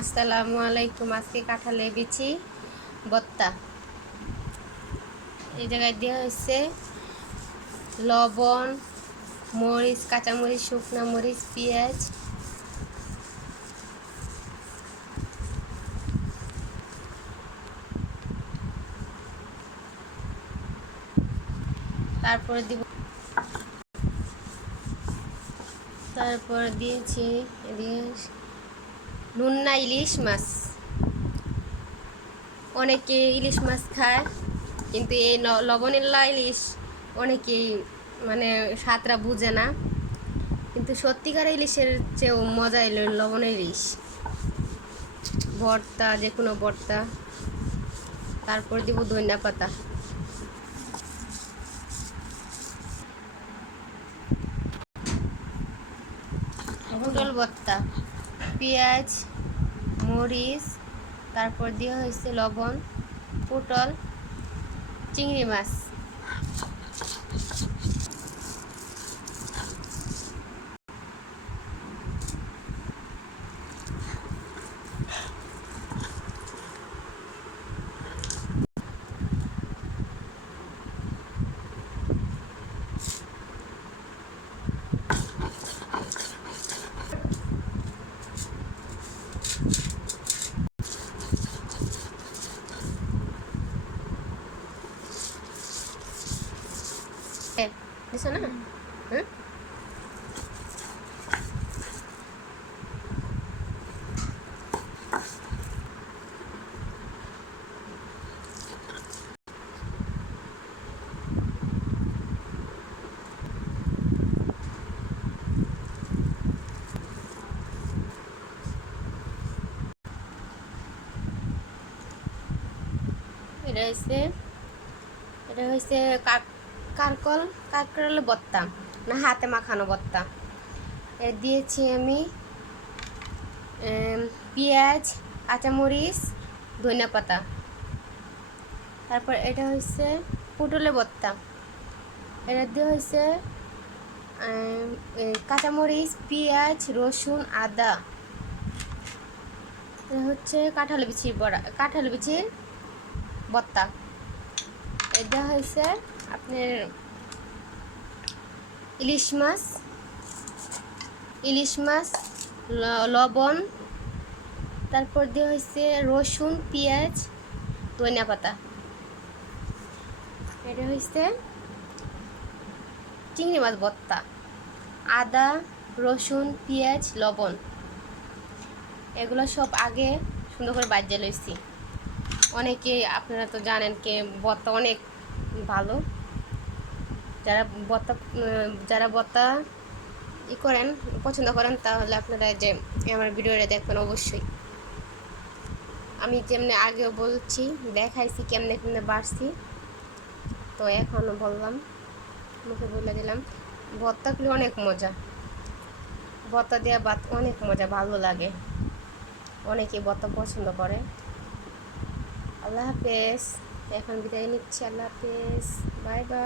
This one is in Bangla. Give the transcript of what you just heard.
আসসালামু আলাইকুম। আজকে কাঁঠালে বিচি ভর্তা। এই জায়গায় দেওয়া হয়েছে লবণ, মরিচ, কাঁচামরিচ, শুকনা মরিচ, পেঁয়াজ, তারপর দিয়েছি নুন্না ইলিশ মাছ। অনেকে ইলিশ মাছ খায়, কিন্তু এই লবণেল্লা ইলিশ অনেকেই মানে স্বাদটা বুঝে না, কিন্তু সত্যিকার ইলিশের চেয়েও মজা এলো লবণের ইলিশ ভর্তা, যে কোনো ভর্তা। তারপর দিব ধনিয়া পাতা। পটল ভর্তা, পেঁয়াজ, মরিচ, তারপর দেওয়া হয়েছে লবণ, পটল, চিংড়ি মাছ। দিছো না? হ্যাঁ, এটা হয়েছে কাকরোল ভর্তা, না হাতে মাখানো ভর্তা। দিয়েছি আমি পেঁয়াজ, কাঁচামরিচ, ধনিয়া পাতা। তারপর এটা হচ্ছে পটলের ভর্তা। এটা দিয়ে হয়েছে কাঁচামরিচ, পেঁয়াজ, রসুন, আদা। এটা হচ্ছে কাঁঠাল বিচির ভর্তা। এটা হয়েছে আপনার ইলিশ মাছ, লবণ, তারপর দিয়ে হয়েছে রসুন, পেঁয়াজ, ধনিয়া পাতা। এটা হয়েছে চিংড়ি মাছ ভর্তা, আদা, রসুন, পেঁয়াজ, লবণ, এগুলো সব আগে সুন্দর করে বাজিয়ে লইছি। অনেকে আপনারা তো জানেন কে ভর্তা অনেক ভালো, যারা ভর্তা করেন, পছন্দ করেন, তাহলে আপনারা যে আমার ভিডিওটা দেখবেন অবশ্যই। আমি যেমনি আগেও বলছি, দেখাইছি কেমনে কেমনে বাড়ছি, তো এখনও বললাম, মুখে বলে দিলাম। ভর্তাগুলো অনেক মজা, ভর্তা দেওয়া ভাত অনেক মজা, ভালো লাগে, অনেকে ভর্তা পছন্দ করে। আল্লাহ হাফেজ। এখন বিদায় নিচ্ছি। আল্লাহ হাফেজ, বাই বাই।